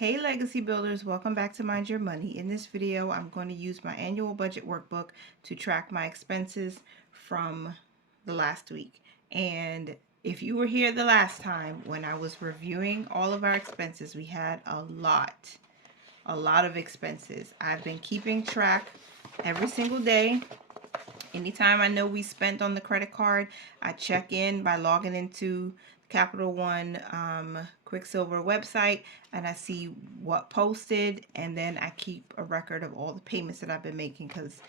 Hey Legacy Builders, welcome back to Mind Your Money. In this video, I'm going to use my annual budget workbook to track my expenses from the last week. And if you were here the last time when I was reviewing all of our expenses, we had a lot of expenses. I've been keeping track every single day. Anytime I know we spent on the credit card, I check in by logging into Capital One Quicksilver website, and I see what posted, and then I keep a record of all the payments that I've been making because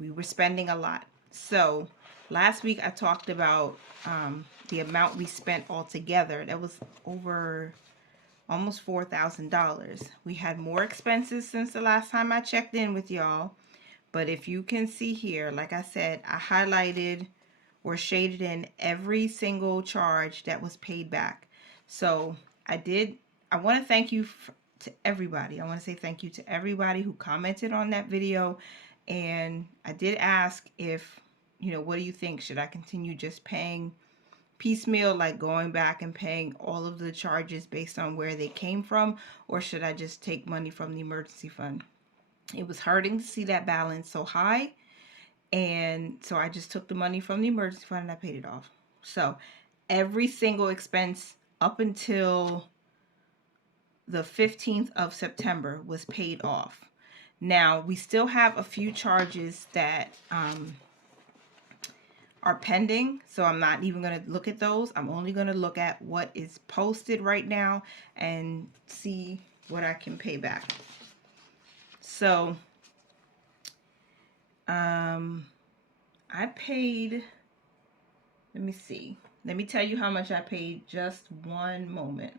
we were spending a lot. So last week I talked about the amount we spent altogether. That was over almost $4,000. We had more expenses since the last time I checked in with y'all. But if you can see here, like I said, I highlighted or shaded in every single charge that was paid back. So I want to thank you to everybody. I want to say thank you to everybody who commented on that video. And I did ask if, what do you think? Should I continue just paying piecemeal, like going back and paying all of the charges based on where they came from? Or should I just take money from the emergency fund? It was hurting to see that balance so high. And so I just took the money from the emergency fund and I paid it off. So every single expense up until the 15th of September was paid off. Now, we still have a few charges that are pending, so I'm not even going to look at those. I'm only going to look at what is posted right now and see what I can pay back. So, I paid, let me see. Let me tell you how much I paid, just one moment.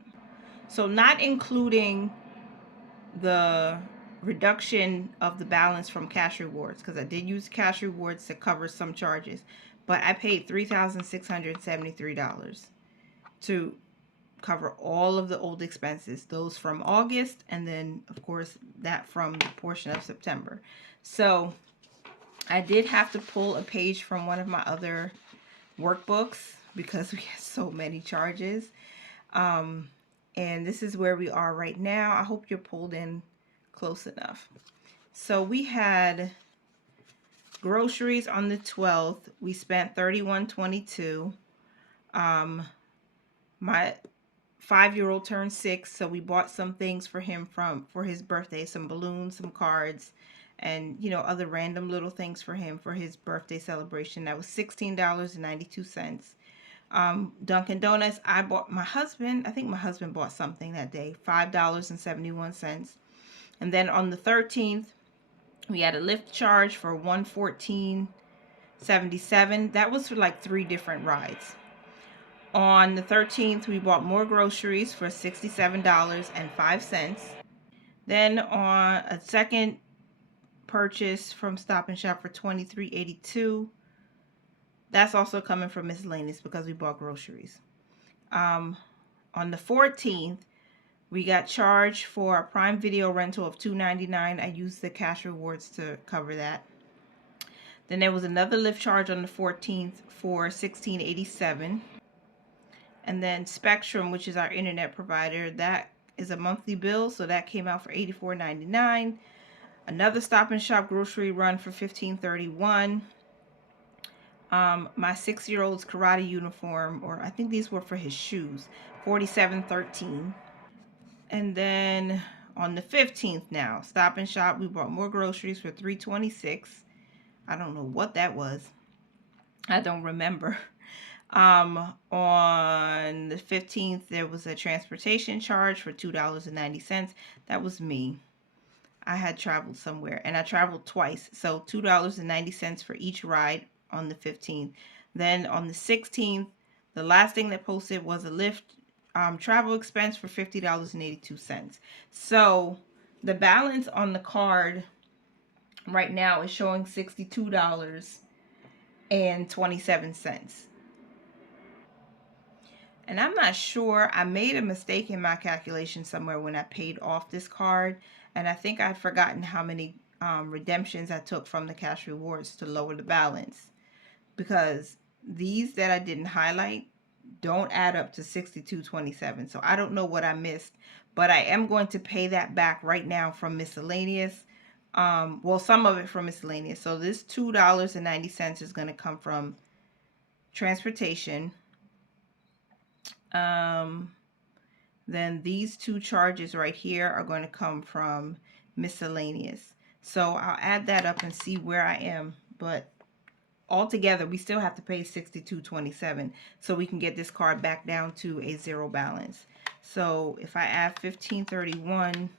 So not including the reduction of the balance from cash rewards, because I did use cash rewards to cover some charges, but I paid $3,673 to cover all of the old expenses, those from August, and then of course that from the portion of September. So I did have to pull a page from one of my other workbooks because we had so many charges. And this is where we are right now. I hope you're pulled in close enough. So we had groceries on the 12th. We spent $31.22. My 5-year-old turned 6, so we bought some things for him for his birthday, some balloons, some cards, and other random little things for him for his birthday celebration. That was $16.92. Dunkin' Donuts, I think my husband bought something that day, $5.71. And then on the 13th, we had a Lyft charge for $114.77. That was for like 3 different rides. On the 13th, we bought more groceries for $67.05. Then on a second purchase from Stop and Shop for $23.82. That's also coming from miscellaneous because we bought groceries. On the 14th, we got charged for a Prime Video rental of $2.99. I used the cash rewards to cover that. Then there was another Lyft charge on the 14th for $16.87. And then Spectrum, which is our internet provider, that is a monthly bill, so that came out for $84.99. Another Stop and Shop grocery run for $15.31. My 6-year-old's karate uniform, or I think these were for his shoes, $47.13. And then on the 15th now, Stop and Shop, we bought more groceries for $3.26. I don't know what that was. I don't remember. On the 15th, there was a transportation charge for $2.90. That was me. I had traveled somewhere, and I traveled twice, so $2.90 for each ride on the 15th. Then on the 16th, the last thing that posted was a Lyft travel expense for $50.82. So the balance on the card right now is showing $62.27. And I'm not sure, I made a mistake in my calculation somewhere when I paid off this card, and I think I'd forgotten how many redemptions I took from the cash rewards to lower the balance, because these that I didn't highlight, don't add up to $62.27. So I don't know what I missed, but I am going to pay that back right now from miscellaneous. Well, some of it from miscellaneous. So this $2.90 is going to come from transportation. Then these two charges right here are going to come from miscellaneous. So I'll add that up and see where I am. But altogether, we still have to pay $62.27 so we can get this card back down to a zero balance. So if I add $15.31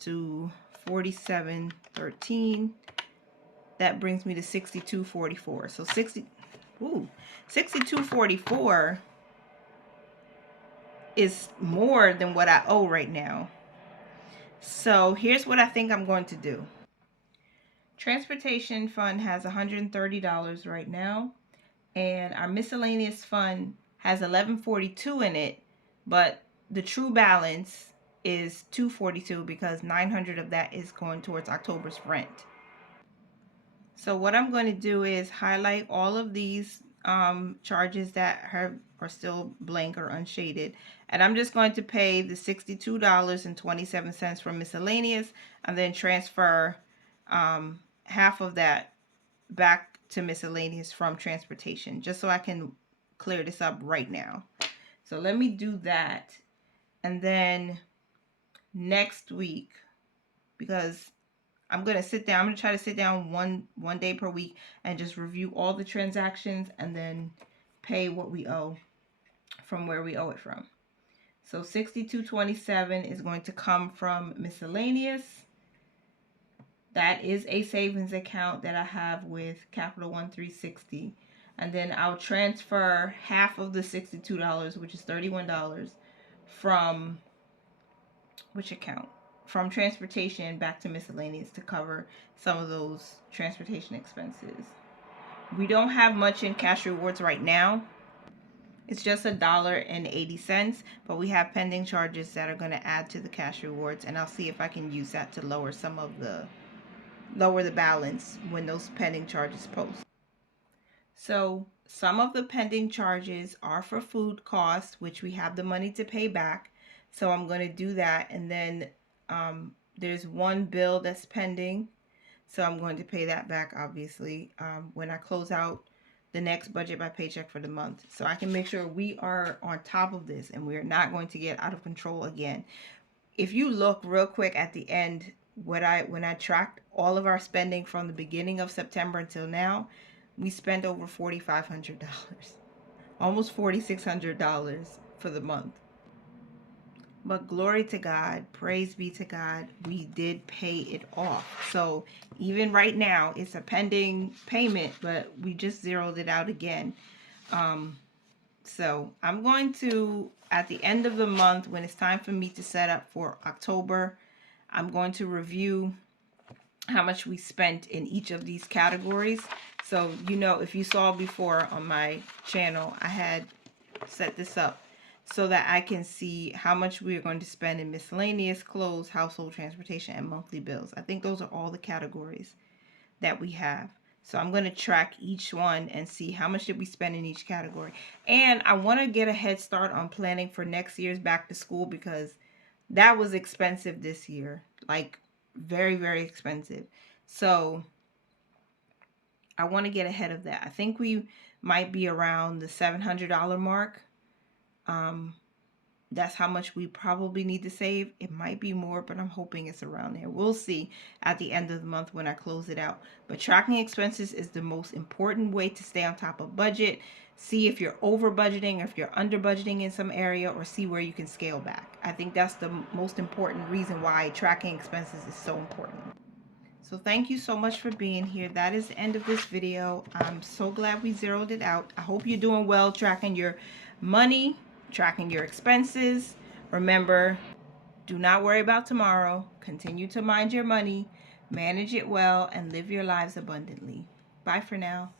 to $47.13, that brings me to $62.44. So $62.44 is more than what I owe right now. So here's what I think I'm going to do. Transportation fund has $130 right now, and our miscellaneous fund has $11.42 in it, but the true balance is $2.42 because $900 of that is going towards October's rent. So what I'm going to do is highlight all of these charges that are still blank or unshaded, and I'm just going to pay the $62.27 from miscellaneous, and then transfer half of that back to miscellaneous from transportation, just so I can clear this up right now. So let me do that, and then next week, because I'm going to sit down, I'm going to try to sit down one day per week and just review all the transactions and then pay what we owe from where we owe it from. So $62.27 is going to come from miscellaneous. That is a savings account that I have with Capital One 360. And then I'll transfer half of the $62, which is $31, from which account? From transportation back to miscellaneous to cover some of those transportation expenses. We don't have much in cash rewards right now. It's just $1.80, but we have pending charges that are going to add to the cash rewards, and I'll see if I can use that to lower the balance when those pending charges post. So some of the pending charges are for food costs, which we have the money to pay back. So I'm going to do that, and then there's one bill that's pending, so I'm going to pay that back, obviously, when I close out the next budget by paycheck for the month, so I can make sure we are on top of this and we're not going to get out of control again. If you look real quick at the end, when I tracked all of our spending from the beginning of September until now, we spent over $4,500, almost $4,600 for the month. But glory to God, praise be to God, we did pay it off. So even right now, it's a pending payment, but we just zeroed it out again. So I'm going to, at the end of the month, when it's time for me to set up for October, I'm going to review how much we spent in each of these categories. So, you know, if you saw before on my channel, I had set this up so that I can see how much we are going to spend in miscellaneous, clothes, household transportation, and monthly bills. I think those are all the categories that we have. So I'm going to track each one and see how much did we spend in each category. And I want to get a head start on planning for next year's back to school, because that was expensive this year. Like very, very expensive. So I want to get ahead of that. I think we might be around the $700 mark. That's how much we probably need to save. It might be more, but I'm hoping it's around there. We'll see at the end of the month when I close it out. But tracking expenses is the most important way to stay on top of budget. See if you're over budgeting or if you're under budgeting in some area, or see where you can scale back. I think that's the most important reason why tracking expenses is so important. So thank you so much for being here. That is the end of this video. I'm so glad we zeroed it out. I hope you're doing well tracking your money, tracking your expenses. Remember, do not worry about tomorrow. Continue to mind your money, manage it well, and live your lives abundantly. Bye for now.